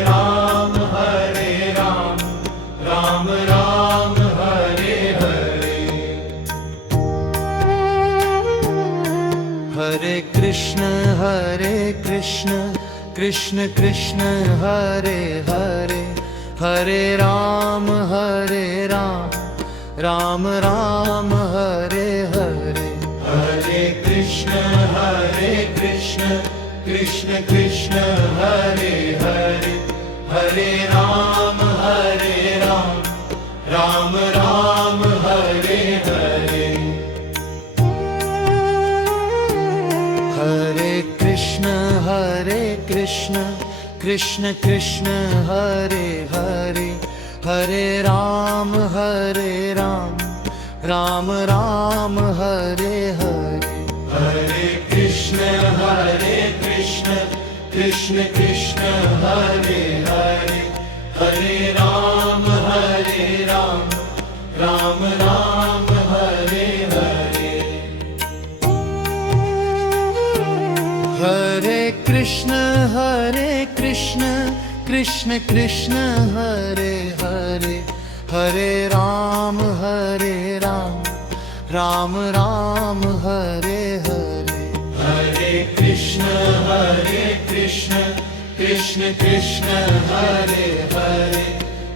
Ram Ram Ram Hare Hare. Hare Krishna Krishna Krishna Hare Hare, Hare Ram Ram Ram Hare Hare. Hare Krishna Krishna Krishna Hare Hare, Hare Ram Ram Ram Hare Hare. Hare Krishna Krishna Krishna Hare Hare, Hare Ram Ram Ram Hare Hare. Hare Krishna Krishna Krishna Hare Hare, Hare Ram Ram Ram Hare Hare. Hare Krishna Krishna Krishna Hare Hare, Hare Ram Ram Ram Hare Hare. Hare Krishna Krishna Krishna Hare Hare,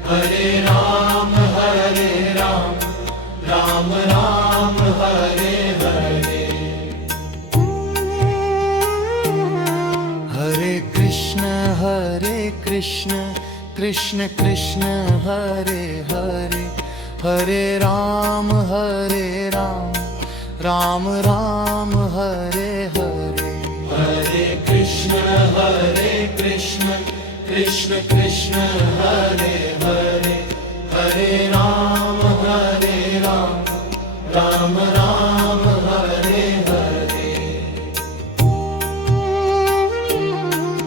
Hare Ram Ram Ram Hare Hare. Hare Krishna Krishna Krishna Hare Hare, Hare Ram Ram Ram Hare Hare. Hare Krishna Krishna Krishna Hare Hare, Hare Ram Ram Ram Hare Hare. Hare Krishna Krishna Krishna Hare Hare, Hare Ram Ram Ram Hare Hare.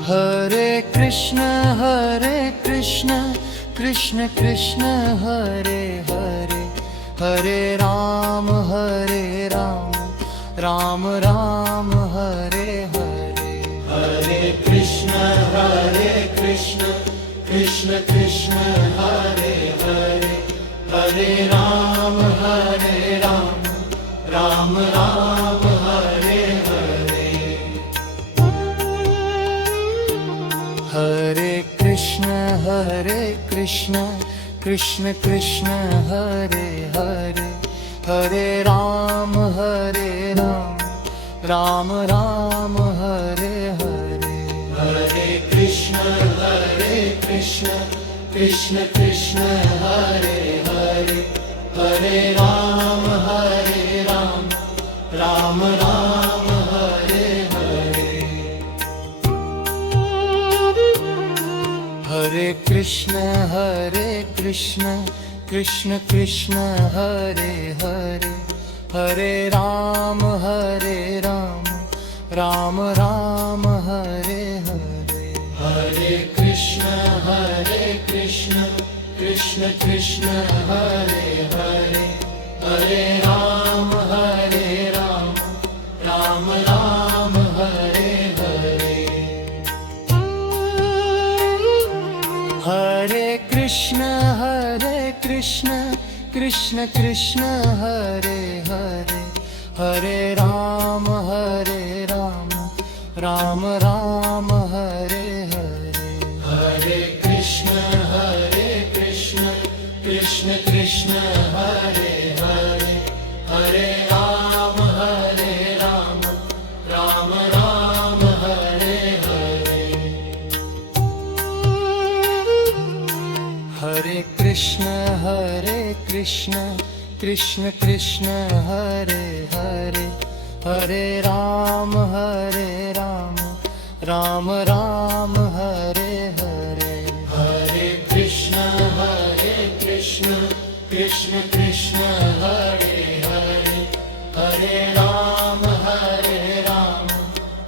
Hare Krishna Krishna Krishna Hare Hare, Hare Ram Ram Ram Hare Hare. Hare Krishna Krishna Krishna Hare Hare, Hare Ram Ram Ram Hare Hare. Hare Krishna Krishna Krishna Hare Hare, Hare Ram Ram Ram Hare Hare. Hare Krishna Krishna Krishna Hare Hare, Hare Ram Ram Ram Hare Hare. Hare Krishna Krishna Krishna Hare Hare, Hare Ram Ram Ram Hare Hare. Hare Krishna Krishna Krishna Hare Hare, Hare Ram Ram Ram Hare Hare. Hare Krishna Krishna Krishna Hare Hare, Hare Ram Ram Ram Hare Hare. Hare Krishna Krishna Krishna Hare Hare, Hare Ram Ram Ram Hare Hare. Hare Krishna Krishna Krishna Hare Hare, Hare Ram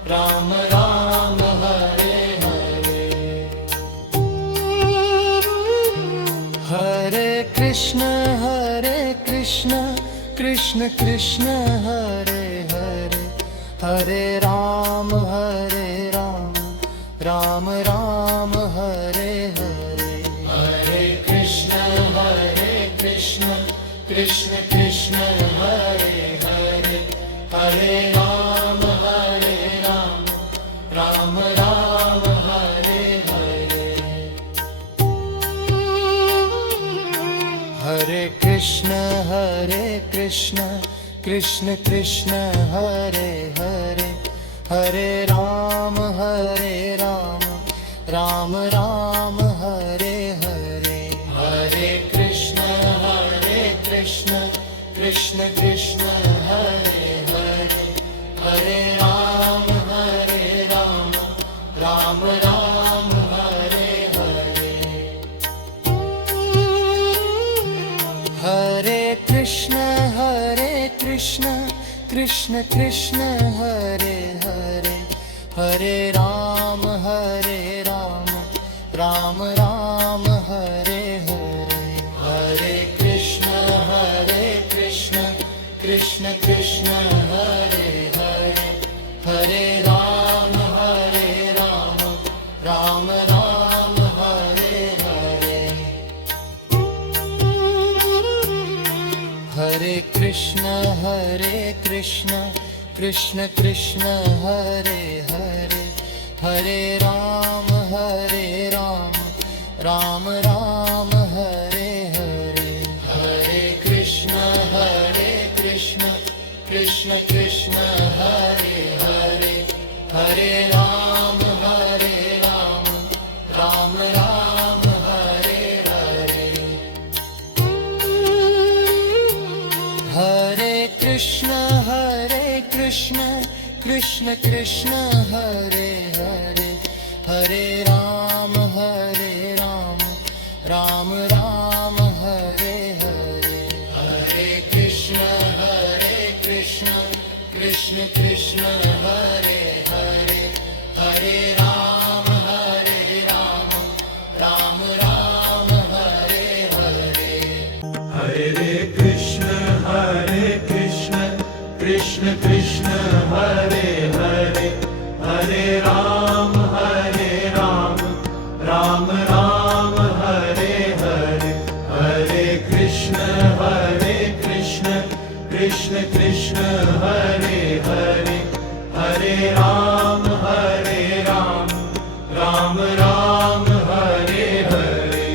Ram Ram Hare Hare. Hare Krishna Krishna Krishna Hare Hare, Hare Ram Ram Ram Hare Krishna Krishna Hare Hare Hare Ram Ram Ram Hare Hare Hare Krishna Krishna Krishna Hare Hare Hare Ram Ram Ram Hare Hare Hare Krishna Krishna Krishna Hare Hare Hare Ram Ram Ram Hare Hare Hare Krishna Krishna Krishna Hare Hare Hare Ram Ram Ram Hare Hare Hare Krishna Krishna Krishna Hare Hare Hare Ram Ram Ram Hare Hare Hare Krishna Krishna Krishna Hare Hare Hare Ram Ram Ram Hare Hare Hare Krishna Krishna Krishna Hare Hare Hare Ram Ram Ram Hare Hare Hare Krishna Krishna Krishna Hare Hare Hare Ram Ram Ram Hare Hare Hare Krishna Krishna Krishna Hare Hare Hare Ram Ram Ram Hare Hare Hare Krishna Krishna Krishna Hare Hare Hare Ram Ram Ram Hare Hare Hare Krishna Krishna Krishna Hare Hare Hare Ram Ram Ram Hare Hare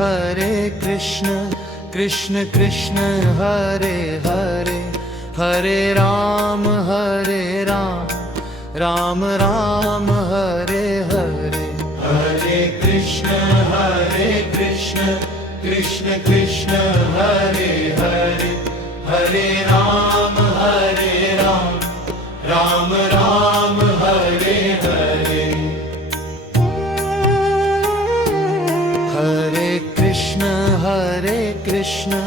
Hare Krishna Krishna Krishna Hare Hare Hare Ram Ram Ram Hare Hare Hare Krishna Krishna Krishna Hare Hare Hare Ram Ram Ram Hare Hare Hare Krishna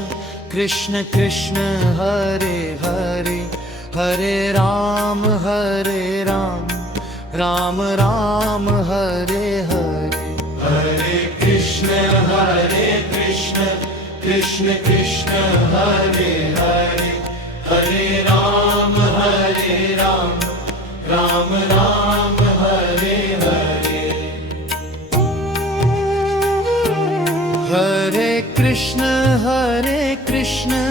Krishna Krishna Hare Hare Hare Ram Ram Ram Hare Hare Hare Krishna Krishna Krishna Hare Hare Hare Ram Ram Ram Hare Hare Hare Krishna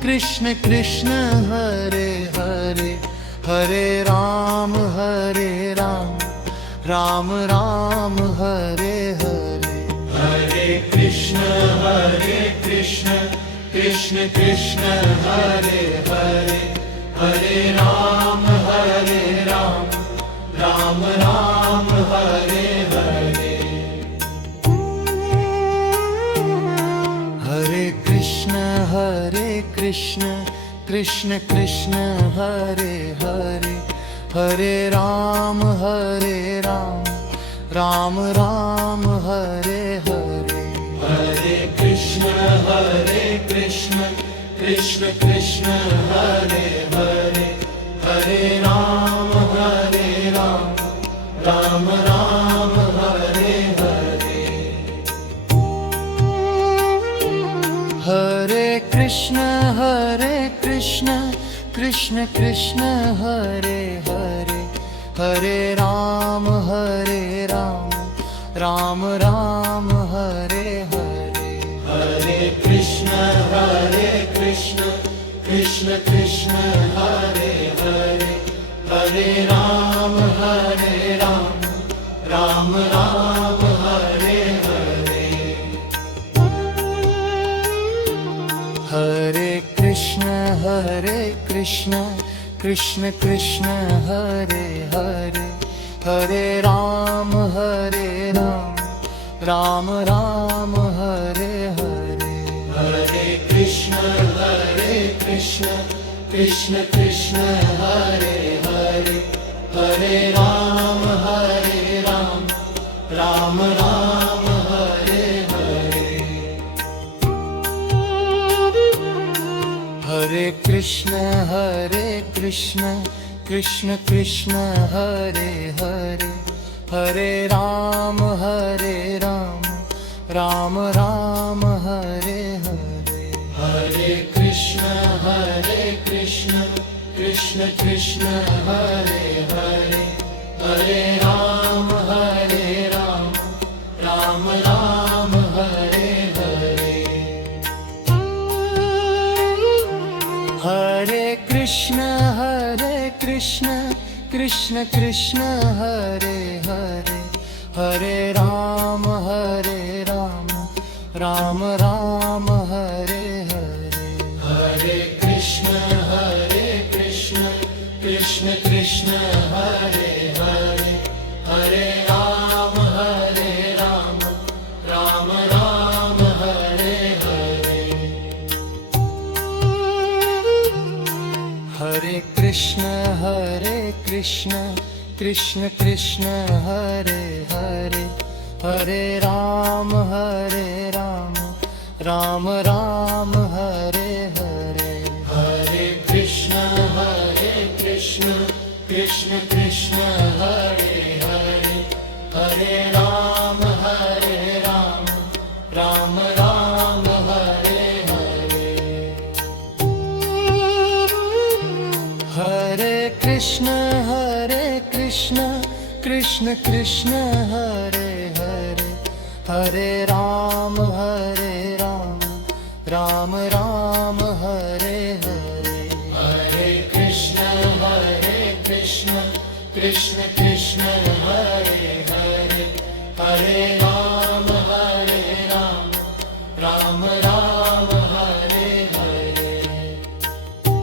Krishna Krishna Hare Hare Hare Ram Ram Ram Hare Hare Hare Krishna Krishna Krishna Hare Hare Hare Ram Ram Ram Hare Hare Hare Krishna Krishna Krishna Hare Hare Hare Ram Ram Ram Hare Hare Hare Krishna Krishna Krishna Hare Hare Hare Ram Ram Ram Hare Hare Hare Krishna Krishna Krishna Hare Hare Hare Ram Ram Ram Krishna Krishna Hare Hare Hare Ram Ram Ram Hare Hare Hare Krishna Krishna Krishna Hare Hare Hare Ram Ram Ram Hare Hare Hare Krishna Krishna Krishna Hare Hare Hare Ram Ram Ram Hare Hare Hare Krishna Krishna Krishna Hare Hare Hare Ram Ram Ram Hare Hare Hare Krishna Krishna Krishna Hare Hare Hare Ram Ram Ram Hare Hare Hare Krishna Krishna Krishna Hare Hare Hare Ram Ram Ram Hare Hare Hare Krishna Krishna Krishna Hare Hare Hare Ram Ram Ram Hare Hare Hare Krishna Krishna Krishna Hare Hare Hare Ram Ram Ram Hare Hare Hare Krishna Krishna Krishna Hare Hare Hare Ram Ram Ram Hare Hare Hare Krishna Krishna Krishna Hare Hare Hare Ram Ram Ram Hare Hare Hare Krishna Krishna Krishna Hare Hare Hare Ram Ram Ram Hare Hare Hare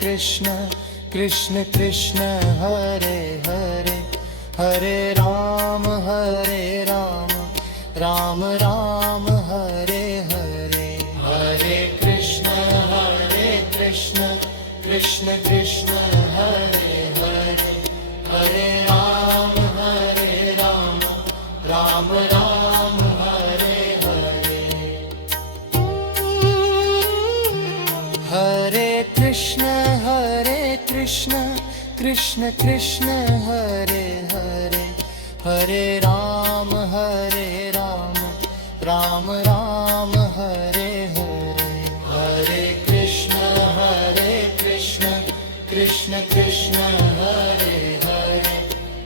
Krishna Krishna Krishna Hare Hare Hare Ram Ram Ram Hare Hare Hare Krishna Krishna Krishna Hare Hare Hare Ram Ram Ram Hare Hare Hare Krishna Krishna Krishna Hare Hare Hare Ram Ram Ram Hare Hare Hare Krishna Krishna Krishna Hare Hare Hare Ram Ram Ram Hare Hare Hare Krishna Krishna Krishna Hare Hare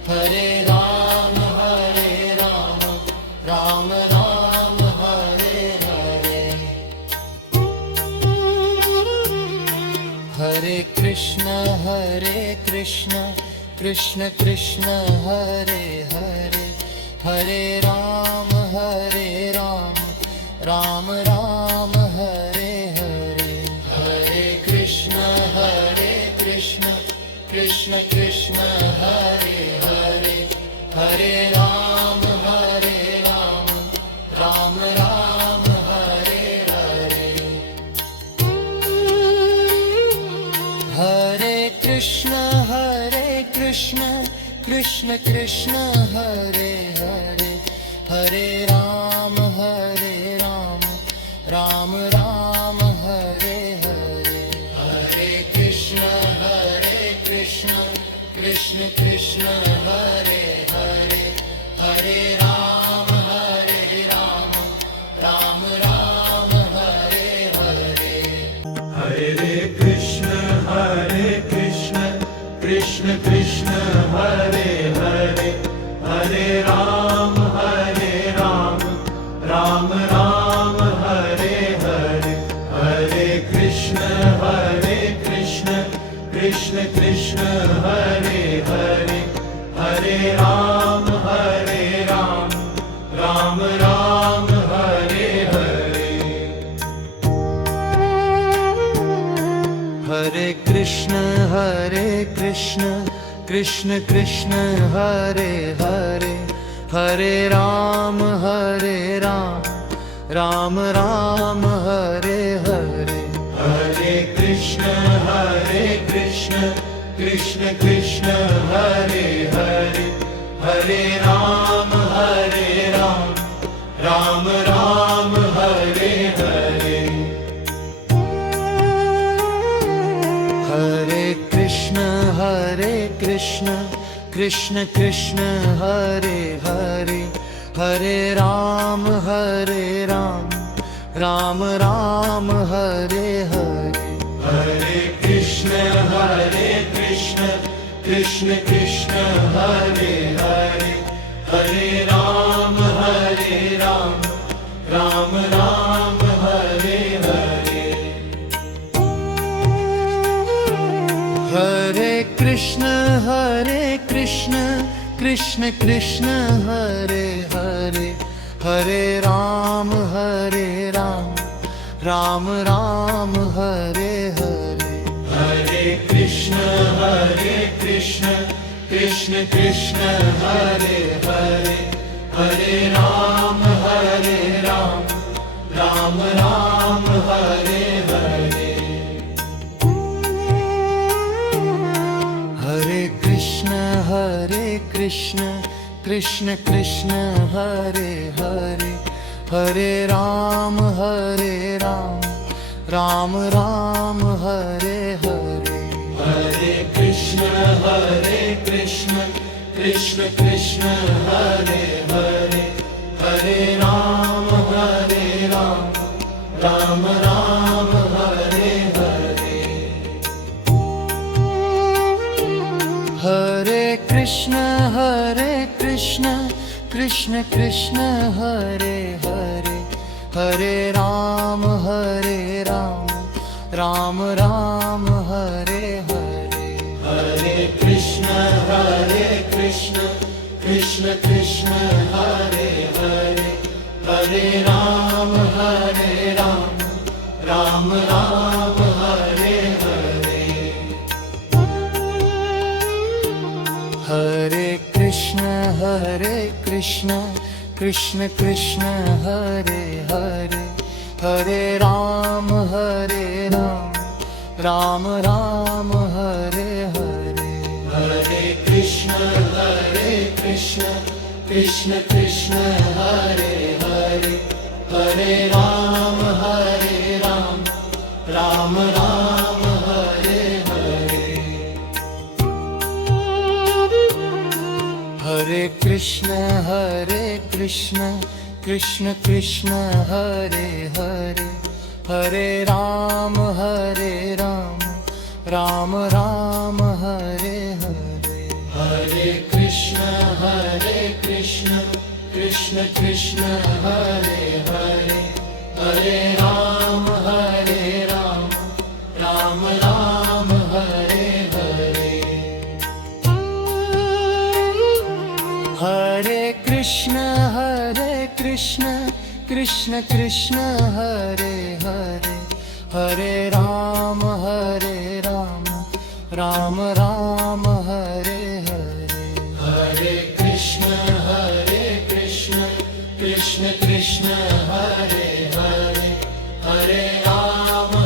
Hare Ram Ram Ram Hare Hare Hare Krishna Krishna Krishna Hare Hare Hare Ram Ram Ram Hare Hare Hare Krishna Krishna Krishna Hare Hare Hare Ram Ram Ram Hare Hare Hare Krishna Krishna Krishna Hare Hare Hare Ram Ram Ram Hare Hare Hare Krishna Krishna Krishna Hare Hare Hare Ram Ram Ram Krishna Krishna Krishna Hare Hare Hare Ram Ram Ram Hare Hare Hare Krishna Krishna Krishna Hare Hare Hare Ram Ram Ram Hare Hare Hare Krishna Krishna Krishna Hare Hare Hare Ram Ram Ram Hare Hare Hare Krishna Krishna Krishna Hare Hare Hare Ram Ram Ram Hare Hare Hare Krishna Krishna Krishna Hare Hare Hare Ram Ram Ram Hare Hare Hare Krishna Krishna Krishna Hare Hare Hare Ram Ram Ram Hare Hare Hare Krishna Krishna Krishna Hare Hare Hare Ram Ram Ram Hare Hare Hare Krishna Krishna Krishna Hare Hare Hare Ram Ram Ram Hare Hare Hare Krishna Krishna Krishna Hare Hare Hare Ram Ram Ram Hare Hare Hare Krishna Krishna Krishna Hare Hare Hare Ram Ram Ram Hare Hare Hare Krishna Krishna Krishna Hare Hare Hare Ram Ram Ram Hare Hare Hare Krishna Krishna Krishna Hare Hare Hare Ram Ram Ram Hare Hare Hare Krishna Krishna Krishna Hare Hare Hare Ram Ram Ram Hare Hare Hare Krishna Krishna Krishna Hare Hare Hare Ram Ram Ram Hare Hare Hare Krishna Krishna Krishna Hare Hare Hare Ram Ram Ram Hare Hare Hare Krishna Krishna Krishna Hare Hare Hare Ram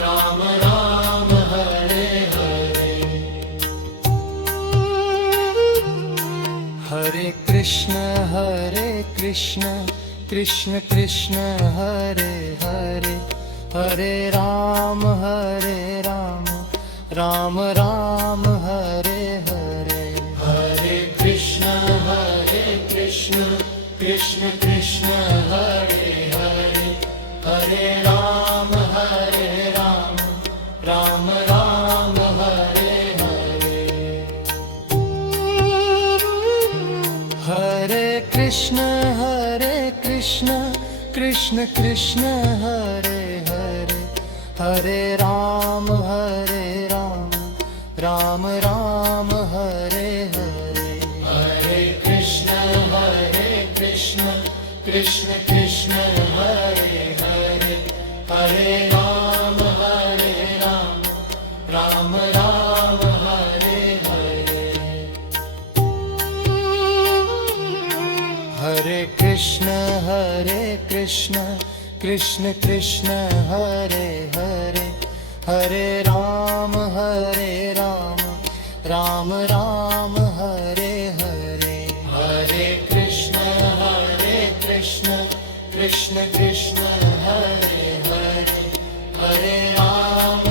Ram Ram Hare Hare Hare Krishna Krishna Krishna Hare Hare Hare Ram Ram Ram Hare Hare Hare Krishna Krishna Krishna Hare Hare Hare Ram Ram Ram Hare Hare Hare Krishna Krishna Krishna Hare Hare Hare Ram Ram Ram Hare Hare Hare Krishna Krishna Krishna Hare Hare Hare Ram Ram Krishna Hare Krishna Krishna Krishna Hare Hare Hare Ram Ram Ram Hare Hare Hare Krishna Krishna Krishna Hare Hare Hare Ram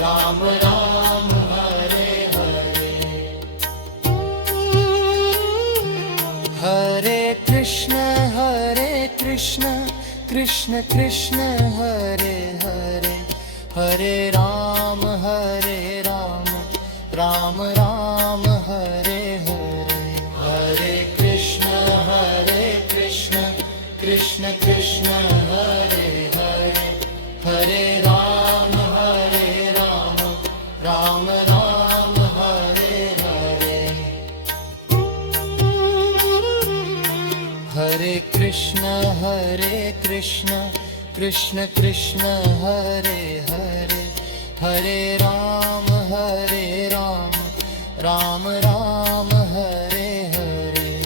Ram Ram Hare Hare Hare Krishna Krishna Krishna Hare Hare Hare Ram Ram Ram Hare Hare Hare Krishna Krishna Krishna Hare Hare Hare Ram Ram Ram Hare Hare Hare Krishna Krishna Krishna Hare Hare Hare Ram Ram Ram Hare Hare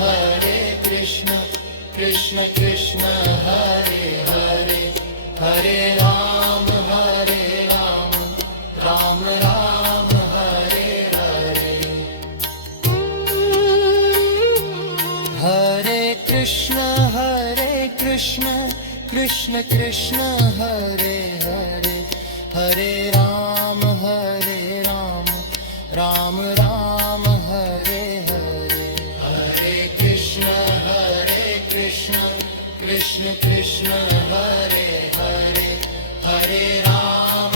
Hare Krishna Krishna Krishna Hare Hare Hare Ram Ram Ram Hare Hare Hare Krishna Krishna Krishna Hare Hare Hare Ram Ram Ram Hare Hare Hare Krishna Krishna Krishna Hare Hare Hare Ram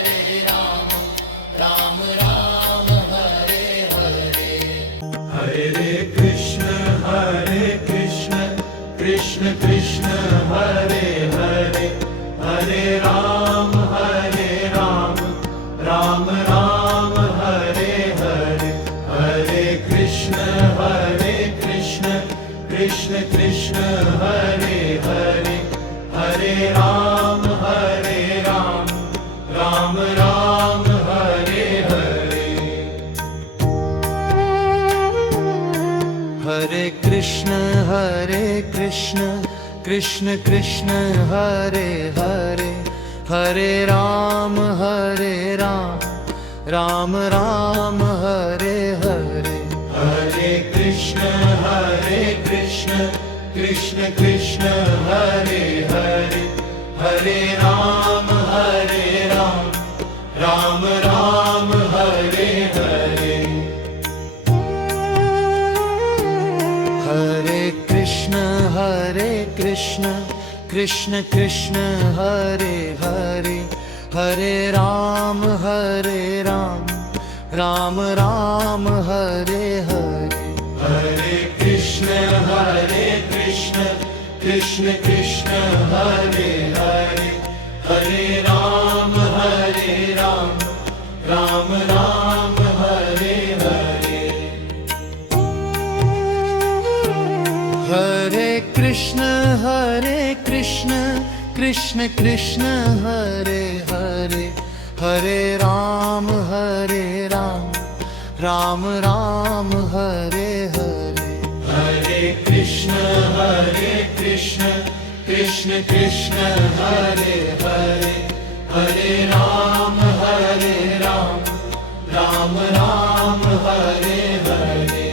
Ram Ram Hare Hare Hare Krishna Krishna Krishna Hare Hare Hare Ram Ram Ram Hare Hare Hare Krishna Krishna Krishna Hare Hare Hare Ram Ram Ram Hare Hare Hare Krishna Krishna Krishna Hare Hare Hare Ram Ram Ram Hare Hare Hare Krishna Krishna Krishna Hare Hare Hare Ram Ram Ram Hare Hare Hare Krishna Krishna Krishna Hare Hare Hare Ram Ram Ram Hare Hare Hare Krishna Krishna Krishna Hare Hare Hare Ram Ram Ram Hare Hare Hare Krishna Krishna Krishna Hare Hare Hare Ram Ram Ram Hare Hare Hare Krishna Krishna Krishna Hare Hare Hare Ram Ram Ram Hare Hare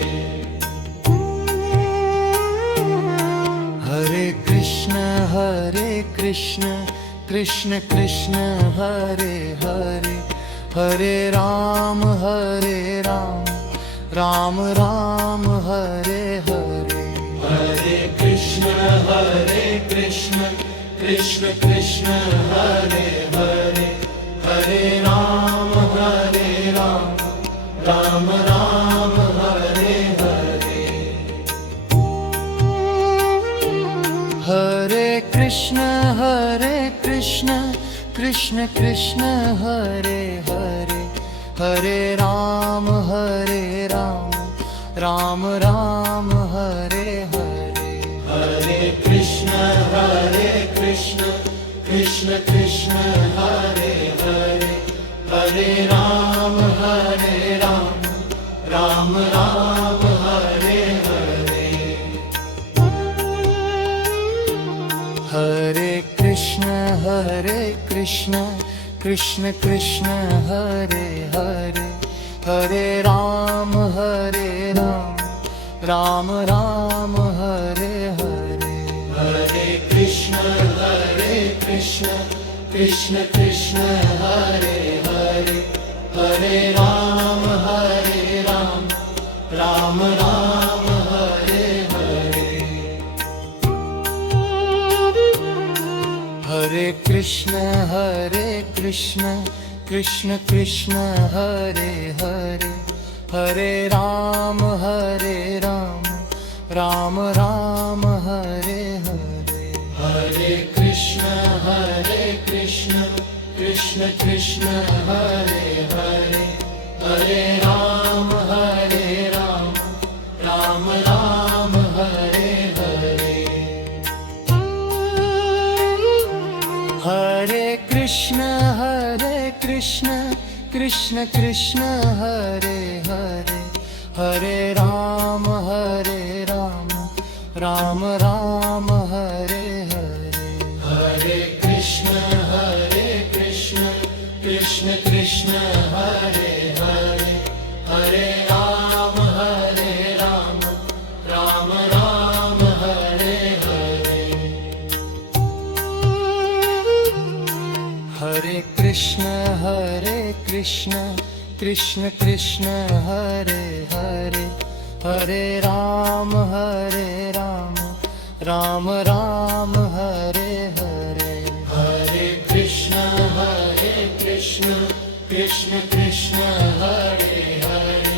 Hare Krishna Krishna Krishna Hare Hare Hare Ram Ram Ram Hare Hare Hare Krishna Krishna Krishna Hare Hare Hare Ram Ram Ram Hare Hare Hare Krishna Krishna Krishna Hare Hare Hare Ram Ram Ram Hare Hare Hare Krishna Krishna Krishna Hare Hare Hare Ram Ram Ram Hare Krishna Krishna Hare Hare Hare Ram Ram Ram Hare Hare Hare Krishna Krishna Krishna Hare Hare Hare Ram Ram Ram Hare Hare Hare Krishna Krishna Krishna Hare Hare Hare Ram Ram Ram Hare Hare Hare Krishna Krishna Krishna Hare Hare Hare Ram Ram Ram Hare Hare Hare Krishna Krishna Krishna Hare Hare Hare Ram Ram Ram Hare Hare Hare Krishna Krishna Krishna Hare Hare Hare Ram Ram Ram Hare Hare Hare Krishna Krishna Krishna Hare Hare Hare Ram Ram Ram Hare Hare Hare Krishna Krishna Krishna Hare Hare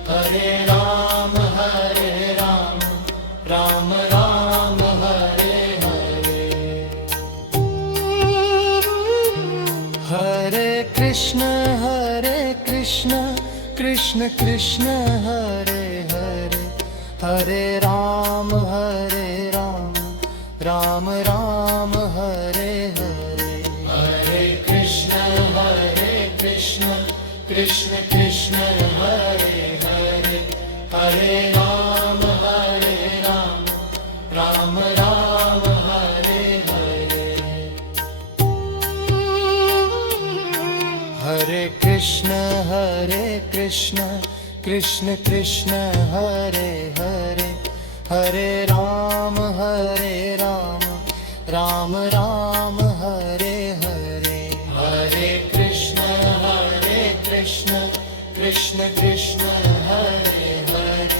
Hare Ram Ram Ram Hare Hare Hare Krishna Krishna Krishna Hare Hare Hare Ram Ram Ram Hare Hare Hare Krishna Krishna Krishna Hare Hare Hare Ram Ram Ram Hare Hare Hare Krishna Krishna Krishna Hare Hare Hare Ram Ram Ram Hare Hare Hare Krishna Krishna Krishna Hare Hare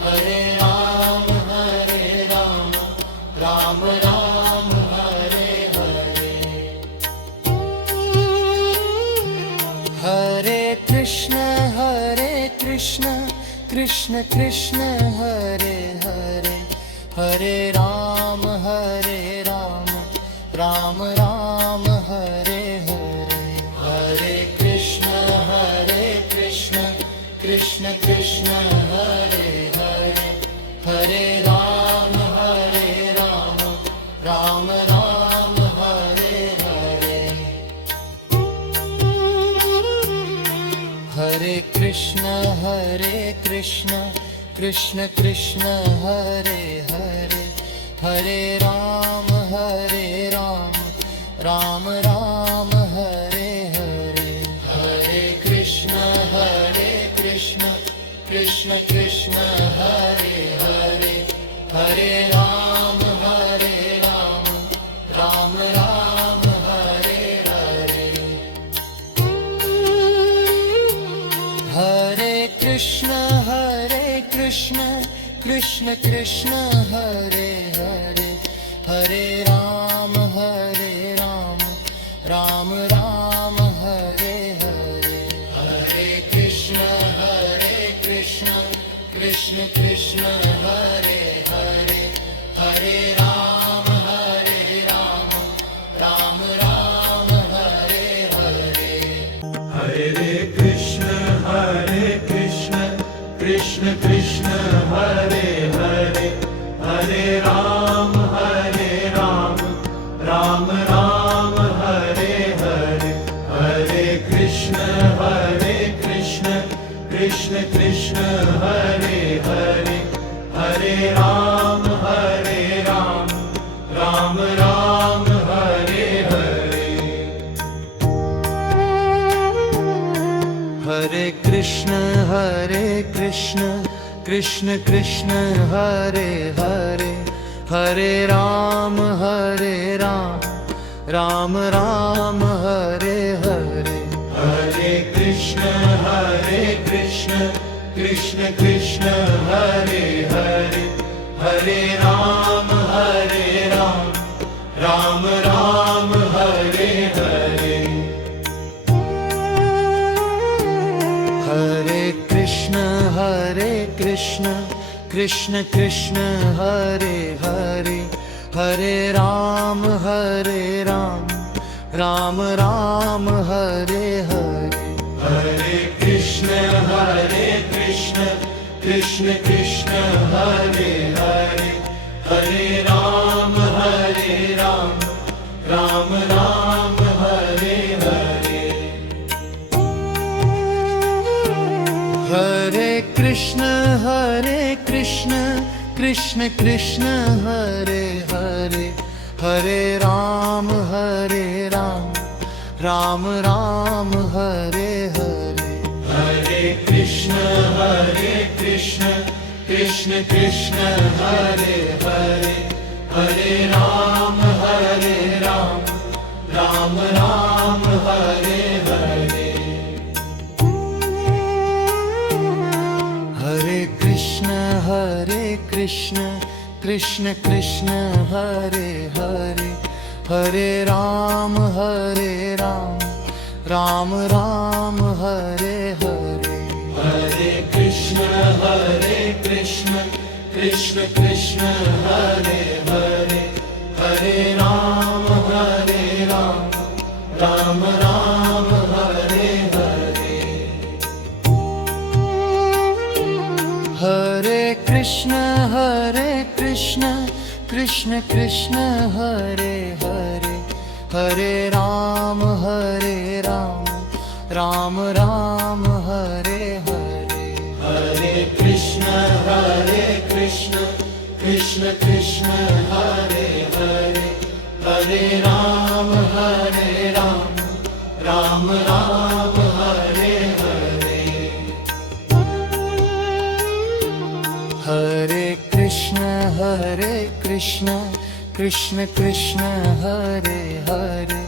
Hare Ram Ram Ram Hare Hare Hare Krishna Krishna Krishna Hare Hare Hare Ram Ram Ram Hare Hare Hare Krishna Krishna Krishna Hare Hare Hare Ram Ram Ram Hare Hare Hare Krishna Krishna Krishna Hare Hare Hare Ram Ram Ram Hare Hare Hare Krishna Krishna Krishna Hare Hare Hare Ram Ram Ram Hare Hare Hare Krishna Krishna Krishna Hare Hare Hare Ram Ram Ram Hare Hare Hare Krishna Krishna Krishna Hare Hare Hare Ram Ram Ram Hare Hare Hare Krishna Krishna Krishna Hare Hare Hare Ram Ram Ram Hare Hare Hare Krishna Krishna Krishna Hare Hare Hare Ram Ram Ram Hare Hare Hare Krishna Krishna Krishna Hare Hare Hare Ram Ram Ram Hare Hare Hare Krishna Krishna Krishna Hare Hare Hare Ram Ram Ram Hare Hare Hare Krishna Krishna Krishna Hare Hare Hare Ram Ram Ram Hare Hare Hare Krishna Krishna Krishna Hare Hare Hare Ram Ram Ram Hare Hare Hare Krishna Krishna Krishna Hare Hare Hare Ram Ram Ram Hare Hare Hare Krishna Krishna Krishna Hare Hare Hare Ram Ram Ram Hare Hare Hare Krishna Krishna Krishna Hare Hare Hare Ram Ram Ram Hare Hare Hare Krishna Krishna Krishna Hare Hare Hare Ram Ram Ram Hare Hare Hare Krishna Krishna Krishna Hare Hare Hare Ram Ram Ram Hare Hare Hare Krishna Krishna Krishna Hare Hare Hare Ram Ram Ram Hare Hare Hare Krishna Krishna Krishna Hare Hare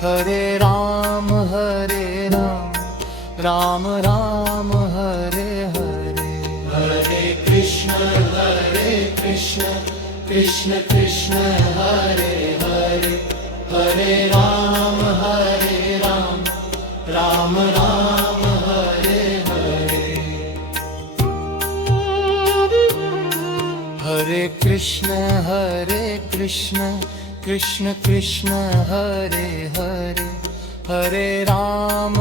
Hare Ram Ram Ram Hare Hare Hare Krishna Krishna Krishna Hare Hare Hare Ram Ram Ram Hare Hare Hare Krishna Krishna Krishna Hare Hare Hare Ram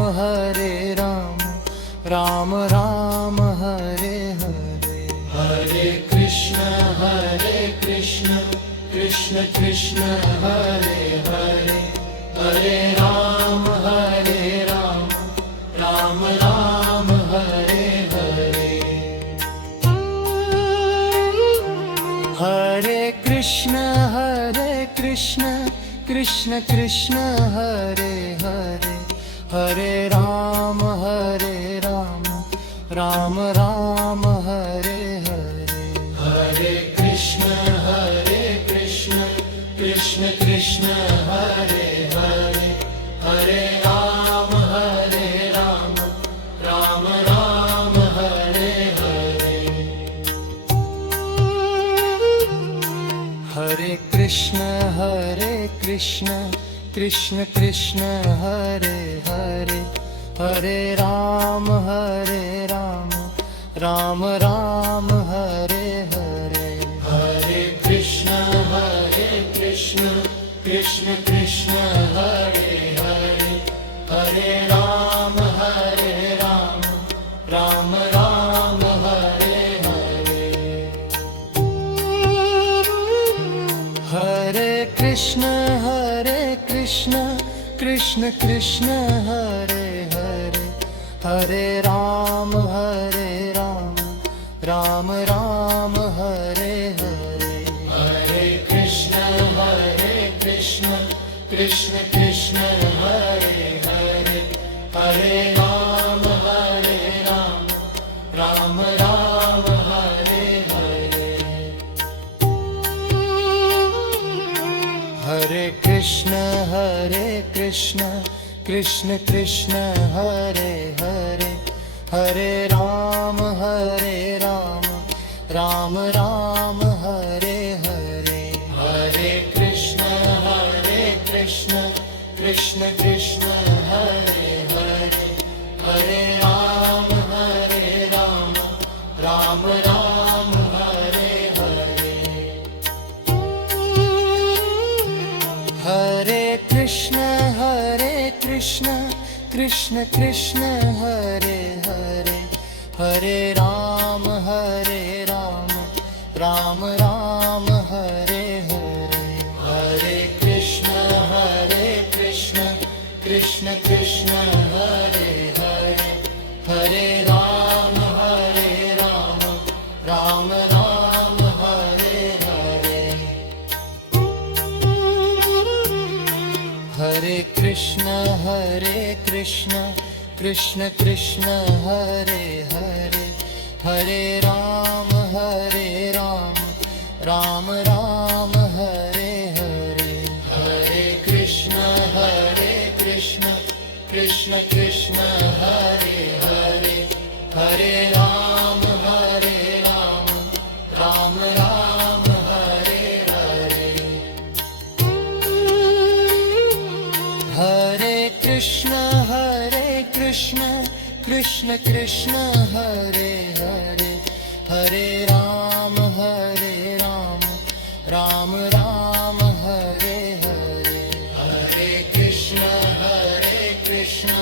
Ram Ram Hare Hare Hare Krishna Krishna Krishna Hare Hare Hare Ram Ram Ram Hare Hare Hare Krishna Krishna Krishna Hare Hare Hare Ram Ram Ram Hare Hare Hare Krishna Krishna Krishna Hare Hare Hare Ram Ram Ram Hare Hare Hare Krishna Krishna Krishna Hare Hare Hare Ram Ram Ram Hare Hare Hare Krishna Krishna Krishna Hare Hare Hare Ram Ram Ram Hare Hare Hare Krishna Krishna Krishna Hare Hare Hare Ram Ram Ram Hare Hare Hare Krishna Krishna Krishna Hare Hare Hare Ram Krishna Krishna Krishna Hare Hare Hare Ram Ram Ram Hare Hare Hare Krishna Krishna Krishna Hare Hare Hare Ram Ram Ram Hare Hare Hare Krishna Krishna Krishna Hare Hare Hare Ram Ram Ram Hare Hare Hare Krishna Krishna Krishna Hare Hare Hare Ram Ram Ram Hare Hare Hare Krishna Krishna Krishna Hare Hare Hare Ram Ram Ram Hare Hare Hare Krishna Krishna Krishna Hare Hare Hare Ram Ram Ram Hare Hare Hare Krishna Krishna Krishna Hare Hare Hare Ram Ram Ram Hare Hare Hare Krishna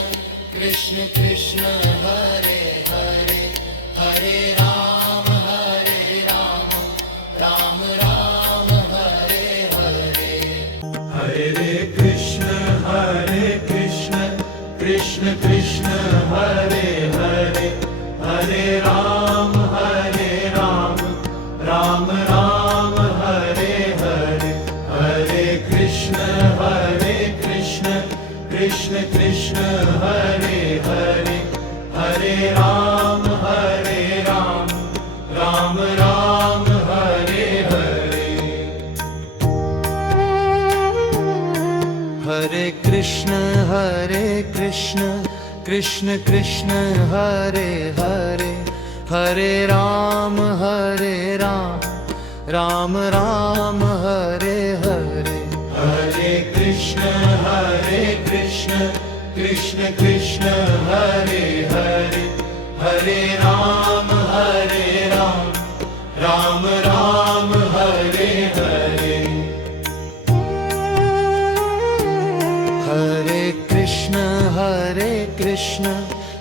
Krishna Krishna Hare Hare Hare Ram Ram Ram Hare Hare Hare Krishna Krishna Krishna Hare Hare Hare Ram Ram Ram Hare Hare Hare Krishna Krishna Krishna Hare Hare Hare Ram Ram Ram Hare Hare Hare Krishna Krishna Krishna Hare Hare Hare Ram Ram Ram Hare Hare Hare Krishna Krishna Krishna Hare Hare Hare Ram Ram Ram Hare Hare Hare Krishna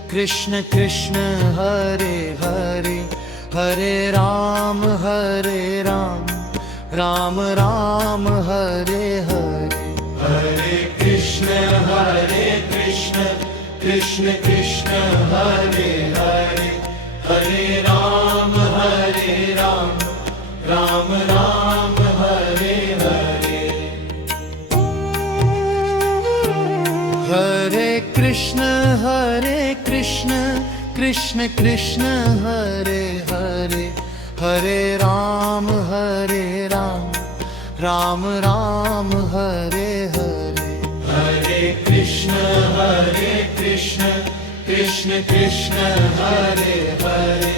Krishna Krishna Hare Hare Hare Ram Ram Ram Hare Hare Hare Krishna Krishna Krishna Hare Hare Hare Ram Ram Ram Hare Hare Hare Krishna Krishna Krishna Hare Hare Hare Ram Ram Ram Hare Hare Hare Krishna Krishna Krishna Hare Hare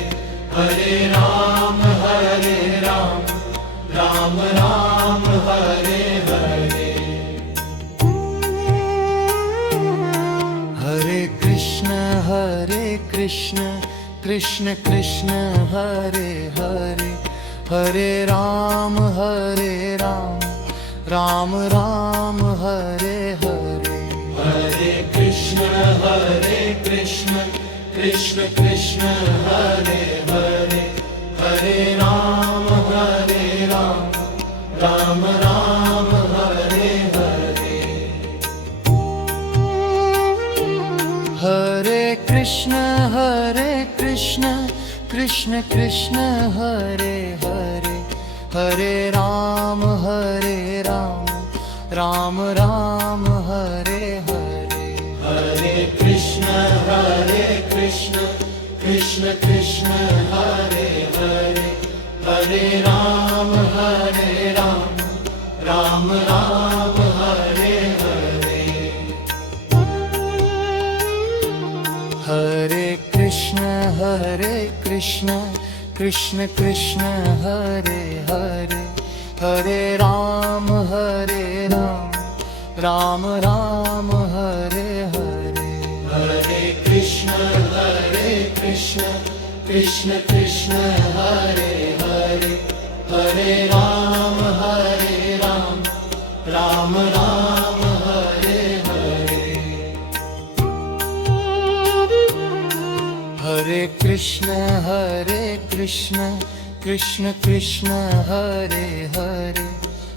Hare Ram Ram Ram Hare Hare Hare Krishna Krishna Krishna Hare Hare Hare Ram Ram Ram Hare Hare Hare Krishna Krishna Krishna Hare Hare Hare Ram Ram Ram Hare Hare Hare Krishna Krishna Krishna Hare Hare Hare Ram Ram Ram Hare Hare Hare Krishna Krishna Krishna Hare Hare Hare Ram Ram Ram Hare Hare Hare Krishna, Krishna Krishna, Hare Hare, Hare Ram, Ram Ram, Hare Hare. Hare Krishna, Krishna Krishna, Hare Hare, Hare Ram, Ram Ram, Hare Hare. Hare Krishna, Krishna Krishna, Hare Hare,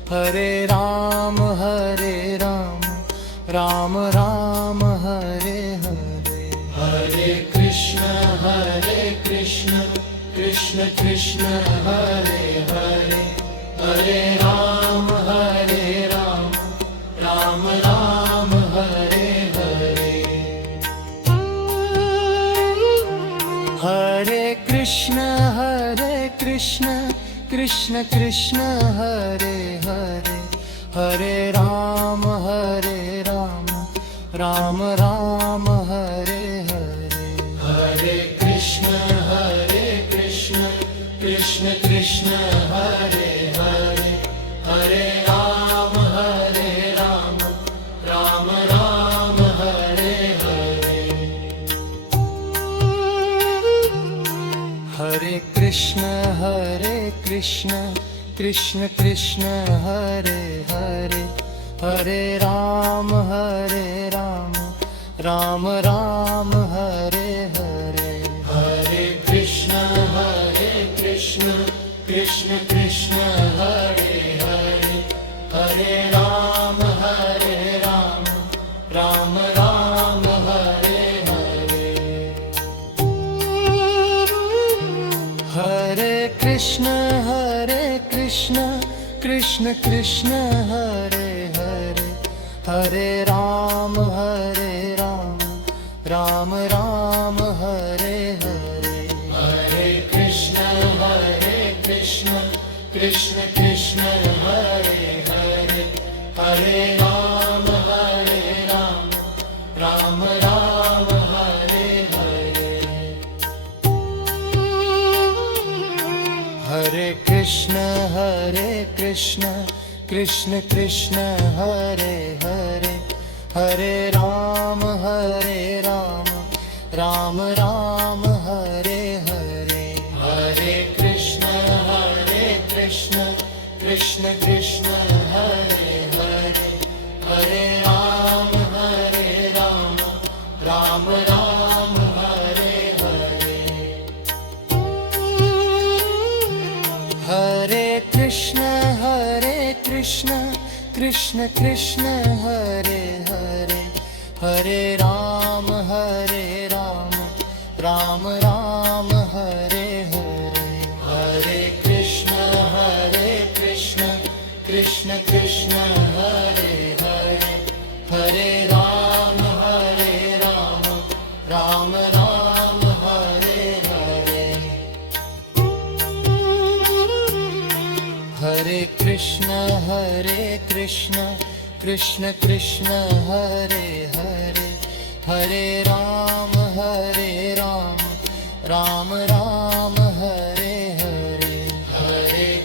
Hare Ram, Ram Ram, Hare Hare. Hare Krishna, Krishna Krishna, Hare Hare, Hare Ram, Ram Ram, Hare Hare. Hare Krishna, Krishna Krishna, Hare Hare, Hare Ram, Ram Ram, Hare Hare. Hare Krishna, Krishna Krishna, Hare Hare, Hare Ram, Ram Ram, Hare Hare. Hare Krishna, Krishna Krishna, Hare Hare, Hare Ram, Ram Ram, Hare Hare. Hare Krishna, Krishna Krishna, Hare Hare, Hare Ram, Ram Ram, Hare Hare. Hare Krishna, Krishna Krishna, Hare Hare, Hare Ram, Ram Ram, Hare Hare. Hare Krishna, Krishna Krishna, Hare Hare, Hare Ram, Ram Ram, Hare Hare. Hare Krishna, Krishna Krishna, Hare Hare, Hare Ram, Ram Ram, Hare Hare. Hare Krishna, Krishna Krishna, Hare Hare, Hare Ram, Ram Ram, Hare Hare. Hare Krishna, Krishna Krishna, Hare Hare, Hare Ram, Ram Ram, Hare Hare. Hare Krishna, Krishna Krishna, Hare Hare, Hare Ram, Ram Ram, Hare Hare. Hare Krishna, Krishna Krishna, Hare Hare, Hare Ram, Ram Ram, Hare Hare. Hare Krishna, Krishna Krishna, Hare Hare, Hare Ram, Ram Ram, Hare Hare. Hare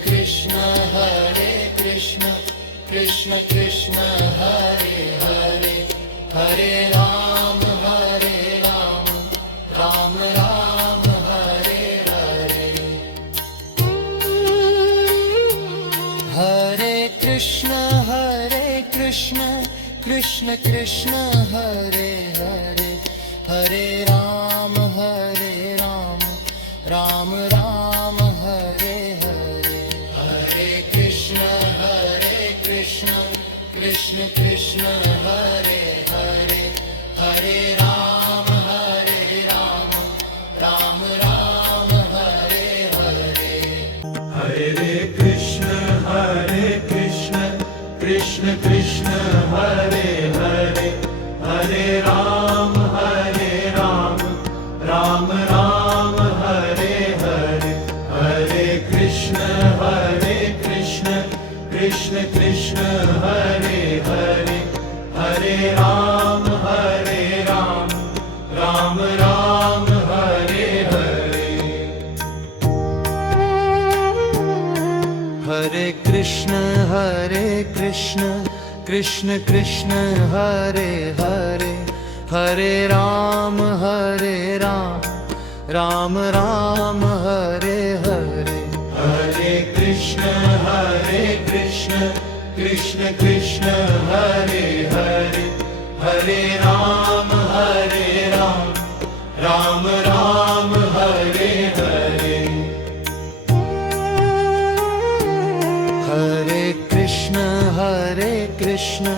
Krishna, Krishna Krishna, Hare Hare, Hare Ram, Ram Ram, Hare Hare. Hare Krishna, Krishna Krishna, Hare Hare, Hare Ram, Ram Ram, Hare Hare. Hare Krishna, Krishna Krishna, Hare Hare, Hare Ram, Ram Ram, Hare Hare. Hare Krishna, Krishna Krishna, Hare Hare, Hare Ram, Ram Ram. Krishna Krishna Krishna Hare Hare Hare Ram Ram Ram Hare Hare Hare Krishna Krishna Krishna Hare Hare Hare Ram Ram Ram Hare Hare Hare Krishna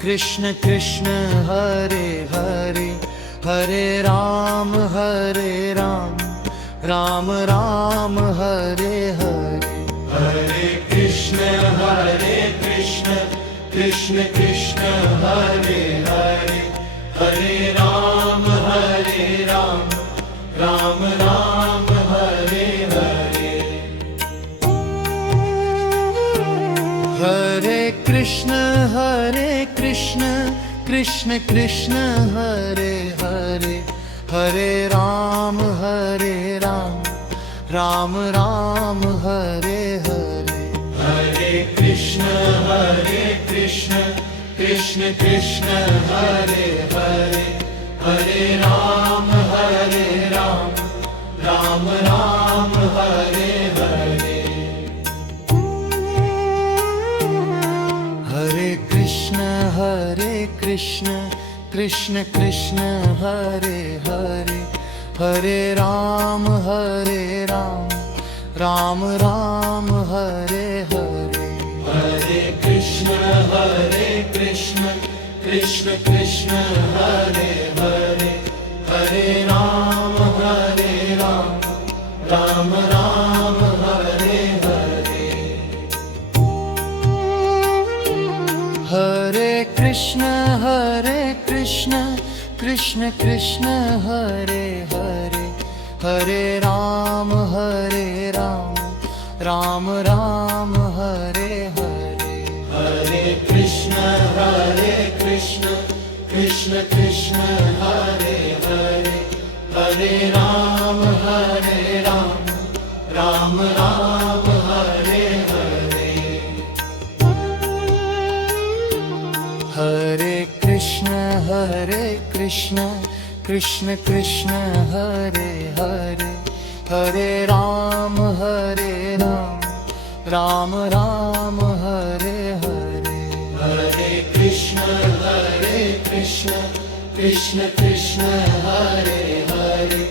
Krishna Krishna Hare Hare Hare Ram Ram Ram Hare Hare Hare Krishna Krishna Krishna Hare Hare Hare Ram Ram Ram Hare Hare Hare Krishna Krishna Krishna Hare Hare Hare Ram Ram Ram Hare Hare Hare Krishna Krishna Krishna Hare Hare Hare Ram Ram Ram Hare Hare Hare Krishna Krishna Krishna Hare Hare Hare Ram Ram Ram Hare Hare Hare Krishna Krishna Krishna Hare Hare Hare Ram Ram Ram Hare Hare Hare Krishna Krishna Krishna Hare Hare Hare Ram Ram Ram Hare Hare Hare Krishna Krishna Krishna Hare Hare Hare Ram Ram Ram Hare Hare Hare Krishna Krishna Krishna Hare Hare Hare Ram Ram Ram Hare Hare Hare Krishna Krishna Krishna Hare Hare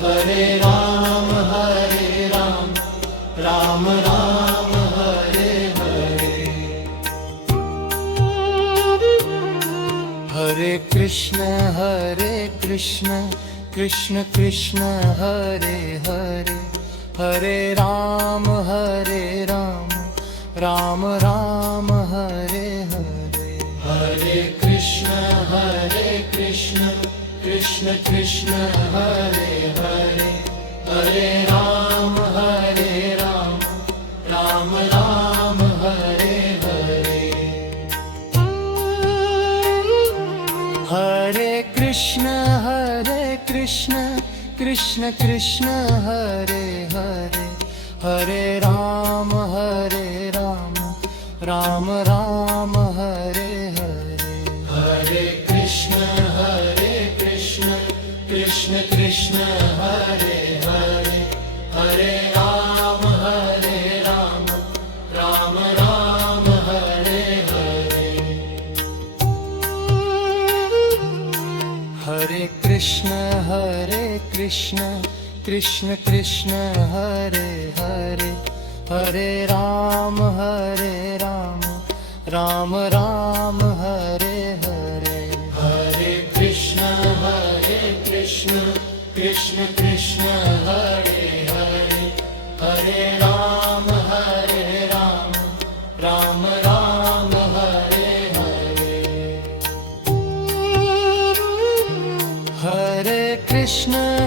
Hare Ram Ram Ram Hare Hare Hare Krishna Krishna Krishna Hare Hare Hare Ram Ram Ram Hare Hare Hare Krishna Krishna Krishna Hare Hare Hare Ram Ram Ram Hare Hare Hare Krishna Krishna Krishna Hare Hare Hare Ram Ram Ram Hare Hare Hare Krishna Krishna Krishna Hare Hare Hare Ram Ram Ram Hare Hare Hare Krishna Krishna Krishna Hare Hare Hare Ram Ram Ram Hare Hare Hare Krishna Krishna Krishna Hare Hare Hare Ram Ram Ram Hare Hare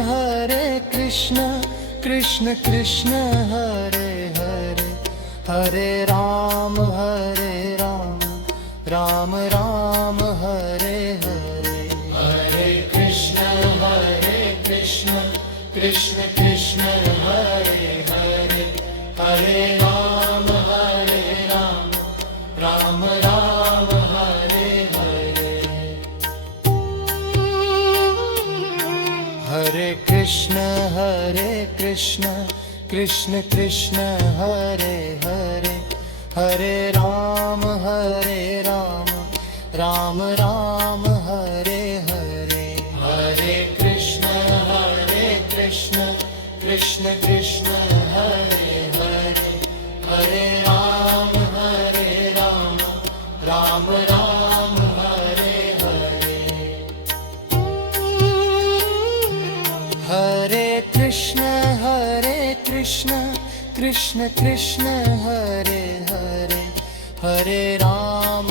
Hare Krishna Krishna Krishna Hare Hare Hare Ram Ram Ram Hare Hare Hare Krishna Krishna Krishna Hare Hare Hare Ram Hare Krishna, Krishna Krishna, Hare Hare, Hare Ram, Ram Ram, Hare Hare. Hare Krishna, Krishna Krishna, Hare Hare, Hare Ram, Ram Ram, Hare Hare. Hare Krishna, Krishna Krishna, Hare Hare, Hare Ram,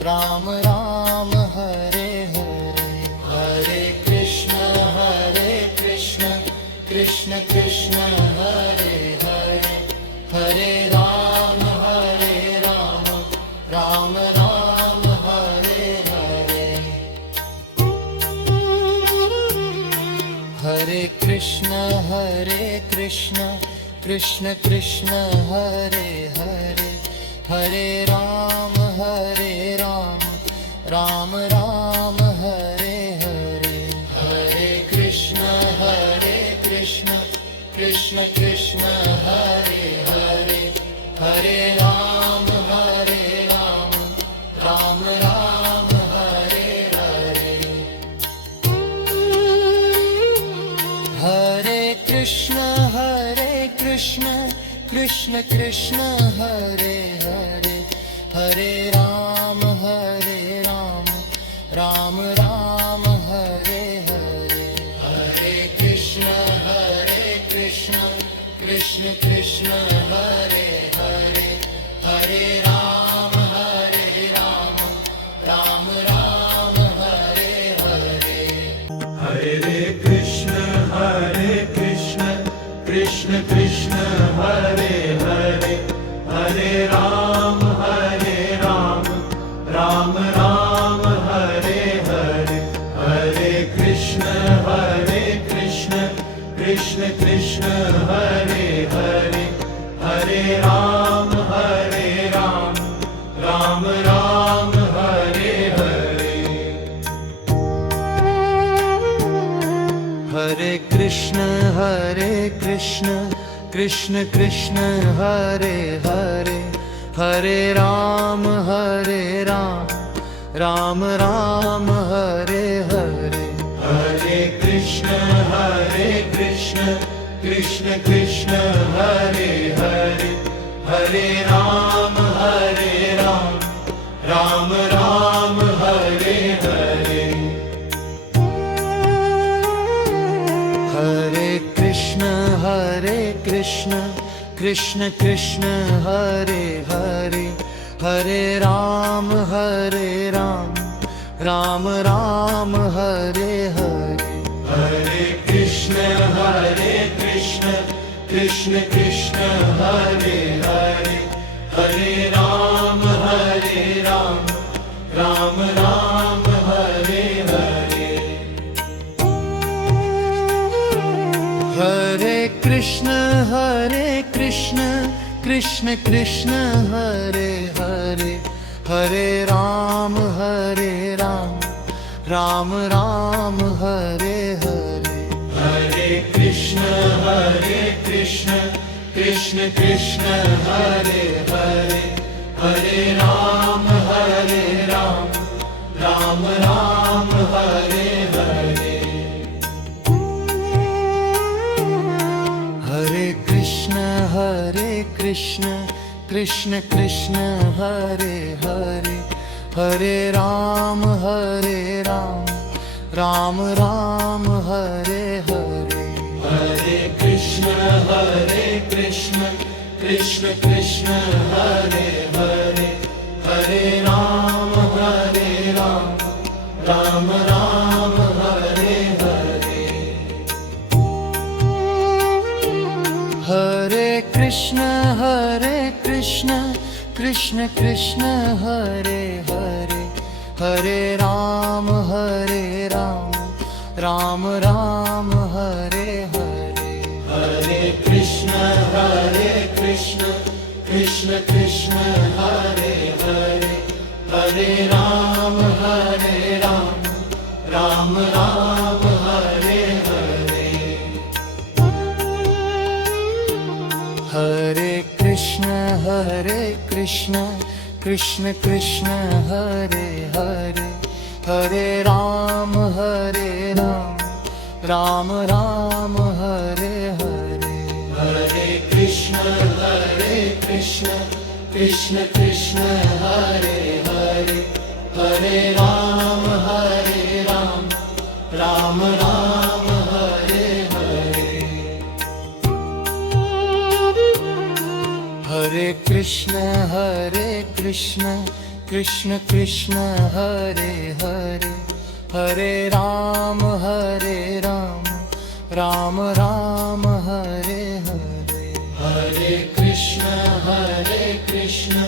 Ram Ram, Hare Hare. Hare Krishna, Krishna Krishna, Hare Hare, Hare Ram, Ram Ram, Hare Hare. Hare Krishna, Krishna Krishna, Hare Hare, Hare Ram, Ram Ram, Hare Hare. Hare Krishna, Krishna Krishna, Hare Hare, Hare Ram, Ram Ram, Hare Hare. Hare Krishna, Krishna Krishna, Hare Hare, Hare Ram, Ram Ram, Hare Hare. Hare Krishna, Krishna Krishna, Hare Hare, Hare Ram, Ram Ram, Hare Hare. Hare Krishna, Krishna Krishna, Hare Hare, Hare Ram, Ram Ram, Hare Hare. Hare Krishna, Krishna Krishna, Hare Hare, Hare Ram, Ram Ram, Hare Hare. Hare Krishna, Krishna Krishna, Hare Hare, Hare Ram, Ram Ram, Hare Hare. Hare Krishna, Krishna Krishna, Hare Hare, Hare Ram, Ram Ram, Hare Hare. Hare Krishna, Krishna Krishna, Hare Hare, Hare Ram, Ram Ram, Hare Hare. Hare Krishna, Krishna Krishna, Hare Hare, Hare Ram, Ram Ram, Hare Hare. Hare Krishna, Krishna Krishna, Hare Hare, Hare Ram, Ram Ram, Hare Hare. Hare Krishna, Krishna Krishna, Hare Hare, Hare Ram, Ram Ram, Hare Hare. Hare Krishna, Krishna Krishna, Hare Hare, Hare Ram, Ram Ram, Hare Hare. Hare Krishna, Krishna Krishna, Hare Hare, Hare Ram, Ram Ram, Hare Hare. Hare Krishna, Krishna Krishna, Hare Hare, Hare Ram, Ram Ram, Hare Hare. Hare Krishna, Krishna Krishna, Hare Hare, Hare Ram, Ram Ram Hare Hare Hare Krishna Krishna Krishna Hare Hare Hare Ram Ram Ram Hare Hare Hare Krishna Krishna Krishna Hare Hare Hare Ram Ram Ram Hare Hare Hare Krishna Krishna Krishna Hare Hare Hare Ram Ram Ram Hare Hare Hare Krishna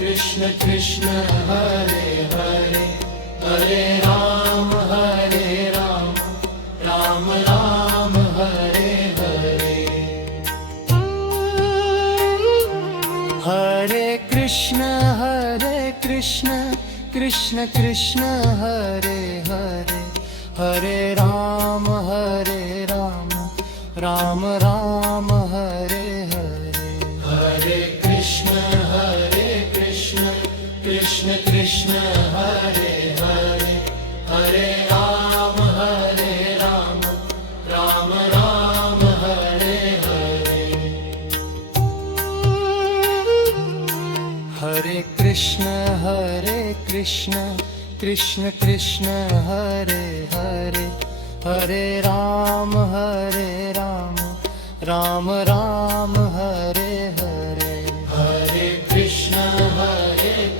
Krishna Krishna Hare Hare Hare Ram Ram Ram Hare Hare Hare Krishna Krishna Krishna Hare Hare Hare Ram Ram Ram Hare Hare Hare Krishna Krishna Krishna Hare Hare Hare Ram Ram Ram Hare Hare Hare Krishna Krishna Krishna Hare Hare Hare Ram Ram Ram Hare Hare Hare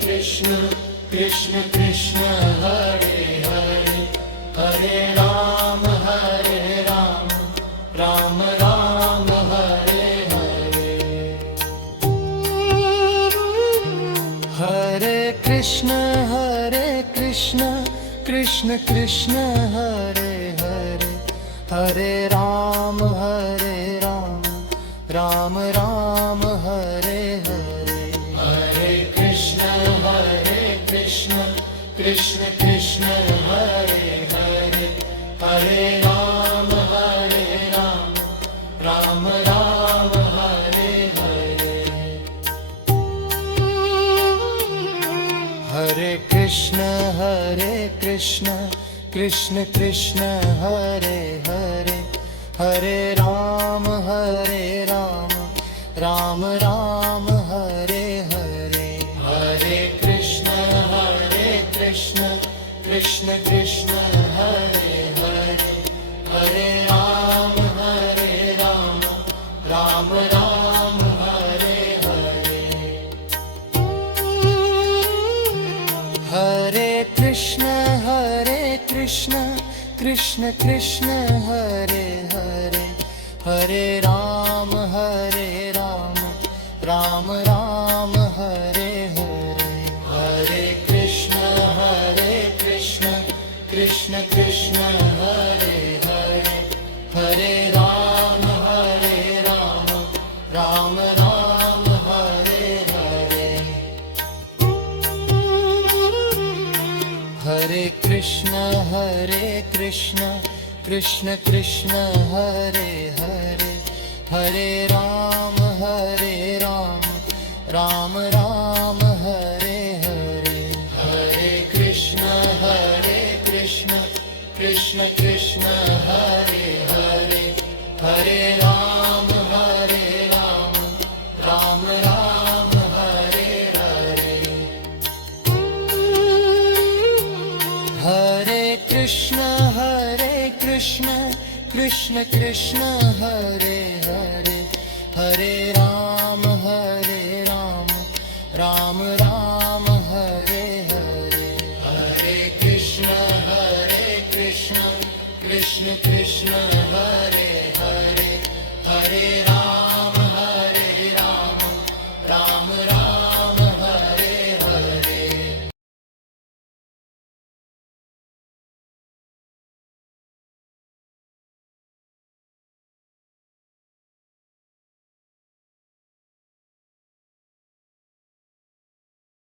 Krishna Krishna Krishna Hare Hare Hare Ram Ram Ram Hare Hare Hare Krishna Krishna Krishna Hare Hare Hare Ram Ram Ram Hare Hare Hare Krishna Krishna Krishna Hare Hare Hare Ram Ram Ram Hare Hare Hare Krishna Krishna Krishna Hare Hare Hare Ram Ram Ram Hare Hare Hare Krishna Krishna Krishna Hare Hare Hare Ram Ram Ram Hare Hare Hare Krishna Krishna Krishna Hare Hare Hare Ram Ram Ram Hare Hare Hare Krishna Krishna Krishna Hare Hare Hare Ram Ram Ram Hare Hare Hare Krishna Krishna Krishna Hare Hare Hare Ram Ram Ram Hare Hare Hare Krishna Krishna Krishna Hare Hare Hare Ram Ram Ram Hare Hare Hare Krishna Krishna Krishna Hare Hare Hare Ram Ram Ram Hare Hare Hare Krishna Krishna Krishna Hare